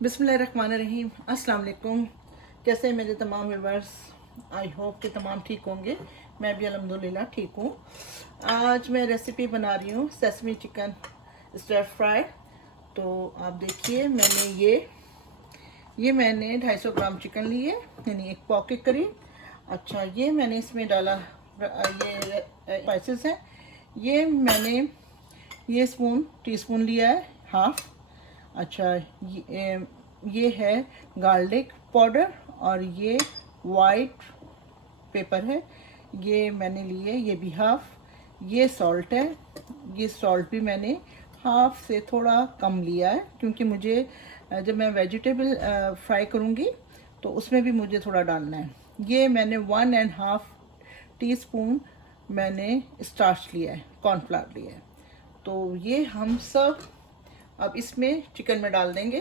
बिस्मिल्लाहिर्रहमानिर्रहीम। अस्सलाम वालेकुम। कैसे हैं मेरे तमाम व्यूअर्स? आई होप कि तमाम ठीक होंगे। मैं भी अल्हम्दुलिल्लाह ठीक हूँ। आज मैं रेसिपी बना रही हूँ सेसमी चिकन स्टर फ्राई। तो आप देखिए, मैंने 250 ग्राम चिकन ली है, यानी एक पाव के करीब। अच्छा, ये मैंने इसमें डाला, ये स्पाइसेस हैं। ये मैंने टी स्पून लिया है, हाफ। अच्छा, ये है गार्लिक पाउडर और ये वाइट पेपर है, ये मैंने लिए, ये भी हाफ। ये सॉल्ट है, ये सॉल्ट भी मैंने हाफ से थोड़ा कम लिया है, क्योंकि मुझे जब मैं वेजिटेबल फ्राई करूँगी तो उसमें भी मुझे थोड़ा डालना है। ये मैंने 1.5 टीस्पून मैंने स्टार्च लिया है, कॉर्नफ्लावर लिया है। तो ये हम सब अब इसमें चिकन में डाल देंगे।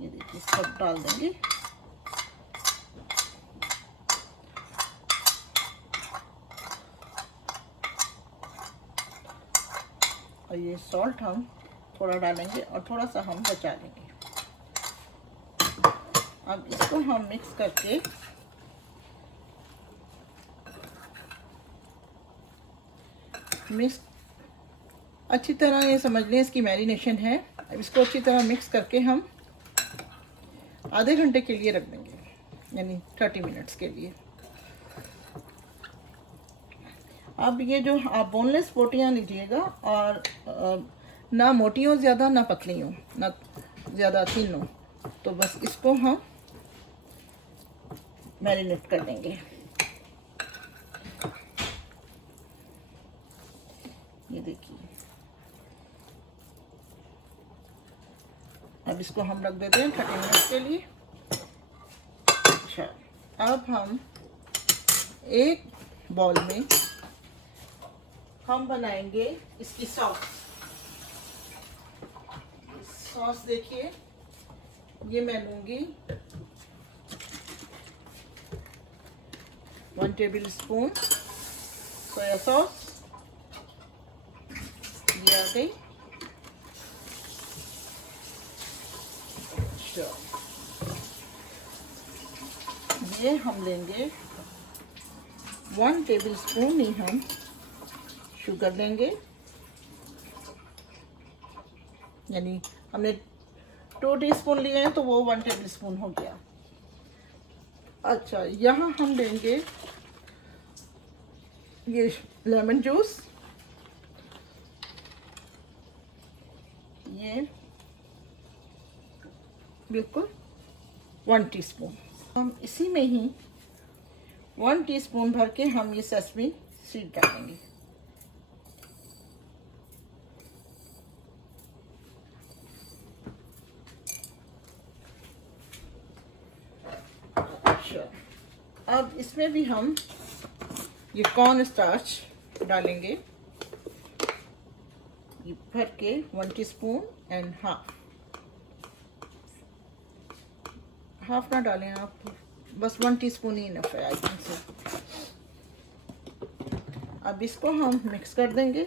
ये देखिए, सब डाल देंगे। और ये सॉल्ट हम थोड़ा डालेंगे और थोड़ा सा हम बचा लेंगे। अब इसको हम मिक्स करके अच्छी तरह, ये समझ लें इसकी मैरिनेशन है। अब इसको अच्छी तरह मिक्स करके हम आधे घंटे के लिए रख देंगे, यानी 30 मिनट्स के लिए। अब ये जो आप बोनलेस बोटियाँ लीजिएगा, और ना मोटी हो ज़्यादा, ना पतली हो, ना ज़्यादा थिन हो। तो बस इसको हम मैरिनेट कर देंगे। ये देखिए, अब इसको हम रख देते हैं 30 मिनट के लिए। अच्छा, अब हम एक बाउल में हम बनाएंगे इसकी सॉस। देखिए, ये मैं लूँगी 1 टेबल स्पून सोया सॉस। ये आ गई। ये हम लेंगे 1 टेबल स्पून ही हम शुगर लेंगे, यानी हमने 2 टीस्पून लिए हैं तो वो 1 टेबल स्पून हो गया। अच्छा, यहाँ हम लेंगे ये लेमन जूस, ये बिल्कुल 1 टीस्पून। हम इसी में ही 1 टीस्पून भर के हम ये सेसमी सीड डालेंगे। अच्छा, अब इसमें भी हम ये कॉर्न स्टार्च डालेंगे, ये भर के 1 टीस्पून एंड हाफ ना डालें आप, बस 1 टीस्पून ही इनफ है, आई थिंक सो। अब इसको हम मिक्स कर देंगे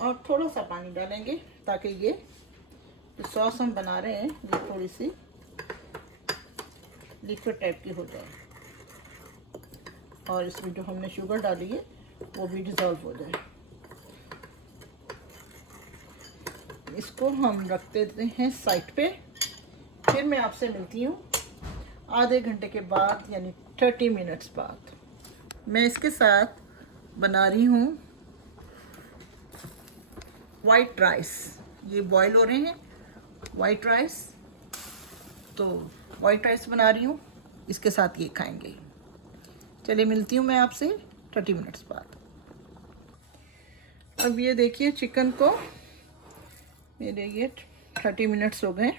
और थोड़ा सा पानी डालेंगे, ताकि ये जो सॉस हम बना रहे हैं ये थोड़ी सी लिक्विड टाइप की हो जाए, और इसमें जो हमने शुगर डाली है वो भी डिज़ोल्व हो जाए। इसको हम रख देते हैं साइड पे। फिर मैं आपसे मिलती हूँ आधे घंटे के बाद, यानी 30 मिनट्स बाद। मैं इसके साथ बना रही हूँ वाइट राइस। ये बॉईल हो रहे हैं वाइट राइस, तो वाइट राइस बना रही हूँ, इसके साथ ये खाएंगे। चलिए, मिलती हूँ मैं आपसे 30 मिनट्स बाद। अब ये देखिए, चिकन को मेरे ये 30 मिनट्स हो गए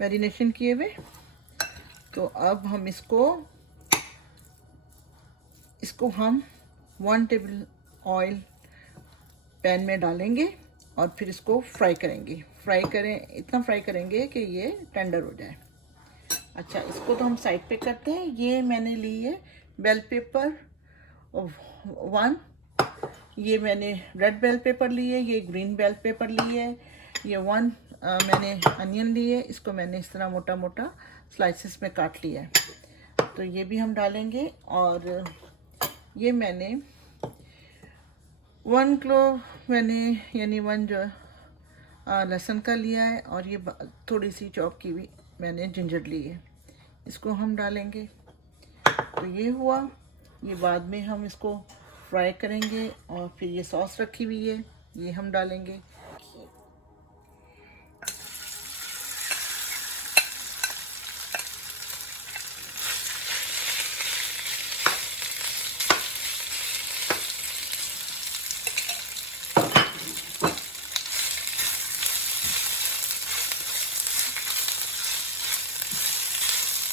मैरिनेशन किए हुए। तो अब हम इसको हम 1 टेबल ऑयल पैन में डालेंगे और फिर इसको फ्राई करेंगे। इतना फ्राई करेंगे कि ये टेंडर हो जाए। अच्छा, इसको तो हम साइड पे करते हैं। ये मैंने ली है बेल पेपर 1, ये मैंने रेड बेल पेपर लिए, ये ग्रीन बेल पेपर लिए, ये 1 मैंने अनियन लिए, इसको मैंने इस तरह मोटा मोटा स्लाइसेस में काट लिया है, तो ये भी हम डालेंगे। और ये मैंने 1 क्लोव मैंने यानी 1 जो लहसुन का लिया है, और ये थोड़ी सी चॉप की हुई मैंने जिंजर ली है, इसको हम डालेंगे। तो ये हुआ, ये बाद में हम इसको फ्राई करेंगे। और फिर ये सॉस रखी हुई है, ये हम डालेंगे।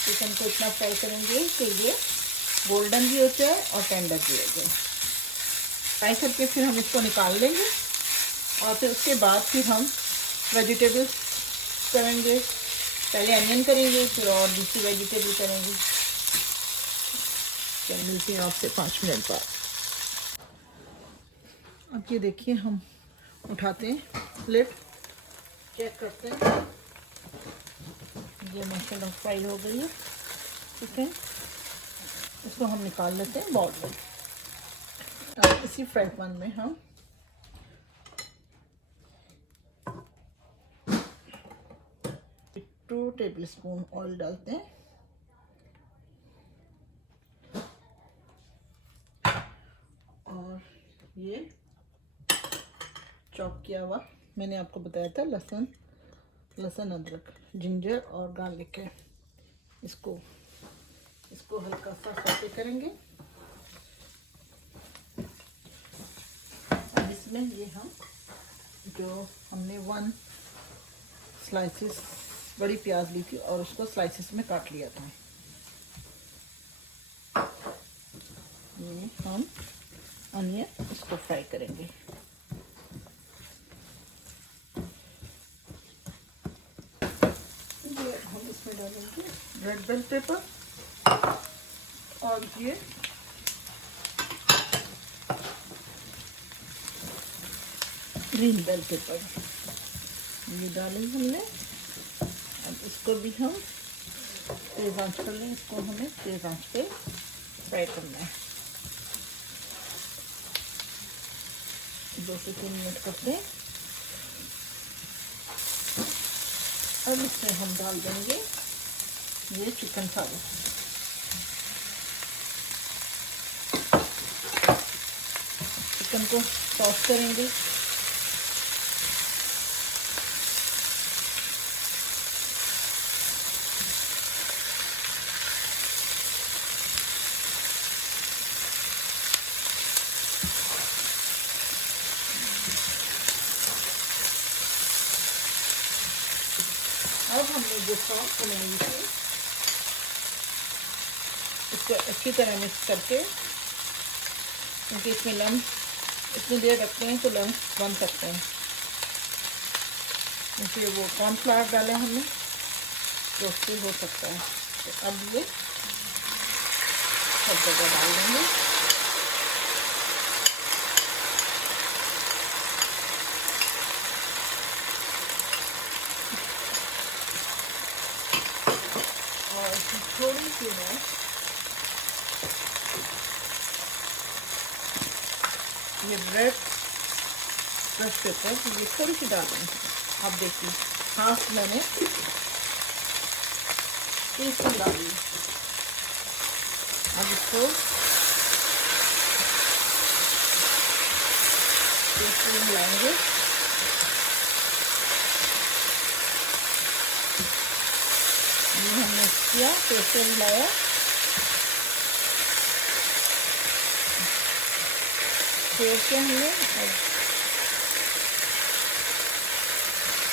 चिकन को इतना फ्राई करेंगे कि ये गोल्डन भी हो जाए और टेंडर भी हो जाए। फ्राई करके फिर हम इसको निकाल लेंगे, और फिर उसके बाद फिर हम वेजिटेबल्स करेंगे। पहले अनियन करेंगे, फिर और दूसरी वेजिटेबल करेंगे। चलिए मिलते हैं आपसे 5 मिनट बाद। अब ये देखिए, हम उठाते हैं प्लेट, चेक करते हैं, ये माशाल्लाह फ्राई हो गई है चिकन। इसको हम निकाल लेते हैं बाउल में। अब इसी फ्राई पैन में हम टू टेबलस्पून ऑयल डालते हैं, और ये चॉप किया हुआ मैंने आपको बताया था लहसुन अदरक जिंजर और गार्लिक है, इसको हल्का सा सौटे करेंगे। अब इसमें ये हम जो हमने 1 स्लाइसिस बड़ी प्याज ली थी और उसको स्लाइसिस में काट लिया था, ये हम अनियन इसको फ्राई करेंगे। ये हम इसमें डालेंगे रेड बेल पेपर, और ये ग्रीन बेल पेपर ये डालेंगे हमने। अब इसको भी हम तेज आंच कर लें, इसको हमें तेज आंच पे फ्राई करना है। 2 से 3 मिनट करते हैं। अब इसमें हम डाल देंगे ये चिकन सारे, चिकन को सॉस करेंगे। अब हमने जो सॉस बनाई थी इसको अच्छी तरह मिक्स करके, क्योंकि इसमें लम्स इतनी देर रखते हैं तो लम्स बन सकते हैं, क्योंकि वो कॉर्नफ्लावर डाला हमने तो उससे हो सकता है। तो अब ये सब जगह डाल देंगे। और थोड़ी सी है ये ब्रेड ब्रश पेपर, ये थोड़ी सी डाल देंगे। आप देखिए, हाफ मैंने टीस्पून डाली। अब इसको टीस्पून मिलाएंगे। ये हमने किया, टेस्टर मिलाया। फेर के हमने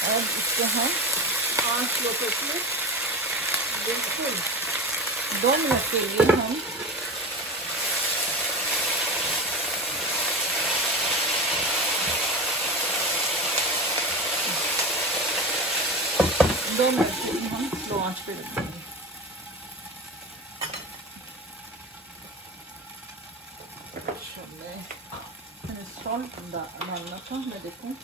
अब इसको हम 5 लो करके बिल्कुल 2 मिनट के लिए हम स्लो आंच पे रखेंगे। मैंने सॉल्ट डालना था, मैं देखूँ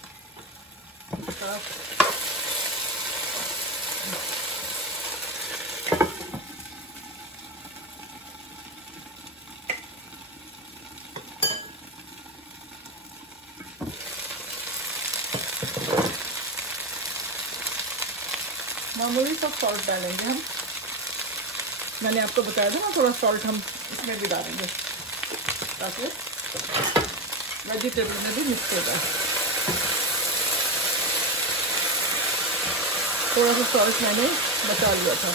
मामूली सा सॉल्ट डालेंगे हम। मैंने आपको बताया था ना, थोड़ा सॉल्ट हम इसमें भी डालेंगे ताकि वेजिटेबल में भी मिक्स हो जाए। थोड़ा सा सॉल्ट मैंने बचा लिया था।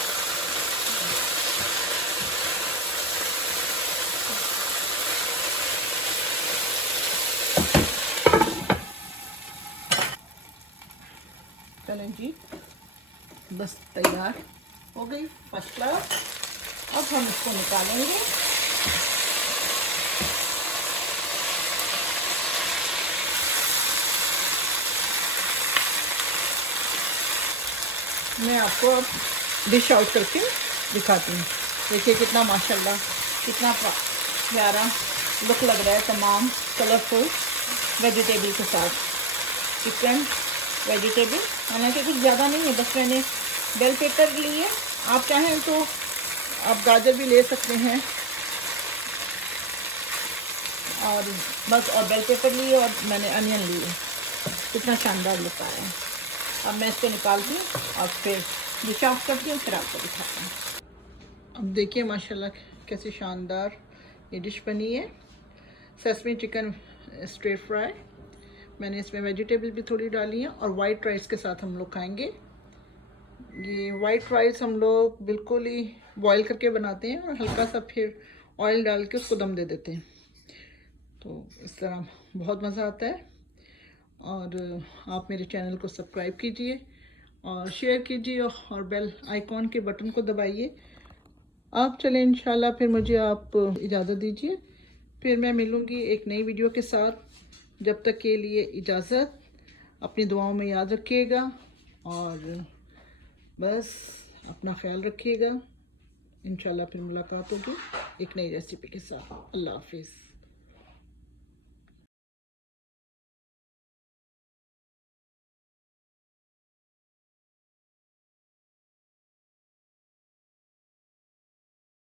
चलें जी, बस तैयार हो गई, फर्स्ट क्लास। अब हम इसको निकालेंगे। मैं आपको अब डिश आउट करके दिखाती हूँ। देखिए कितना माशाल्लाह, कितना प्यारा लुक लग रहा है, तमाम कलरफुल वेजिटेबल के साथ। चिकन वेजिटेबल, हालांकि कुछ ज़्यादा नहीं है, बस मैंने बेल पेपर लिए। आप चाहें तो आप गाजर भी ले सकते हैं, और बस, और बेल पेपर लिए और मैंने अनियन लिए। कितना शानदार लुक आया है। अब मैं इसको निकालती हूँ और फिर डिश ऑफ करती हूँ, फिर आपको दिखाती हूँ। अब देखिए माशाल्लाह कैसी शानदार ये डिश बनी है, सेसमी चिकन स्टिर फ्राई। मैंने इसमें वेजिटेबल भी थोड़ी डाली है, और वाइट राइस के साथ हम लोग खाएंगे। ये वाइट राइस हम लोग बिल्कुल ही बॉईल करके बनाते हैं और हल्का सा फिर ऑयल डाल के उसको दम दे देते हैं, तो इस तरह बहुत मज़ा आता है। और आप मेरे चैनल को सब्सक्राइब कीजिए और शेयर कीजिए और बेल आइकॉन के बटन को दबाइए। आप चलें, इंशाल्लाह फिर मुझे आप इजाज़त दीजिए, फिर मैं मिलूँगी एक नई वीडियो के साथ। जब तक के लिए इजाज़त, अपनी दुआओं में याद रखिएगा और बस अपना ख्याल रखिएगा। इंशाल्लाह फिर मुलाकात होगी एक नई रेसिपी के साथ। अल्लाह हाफिज़।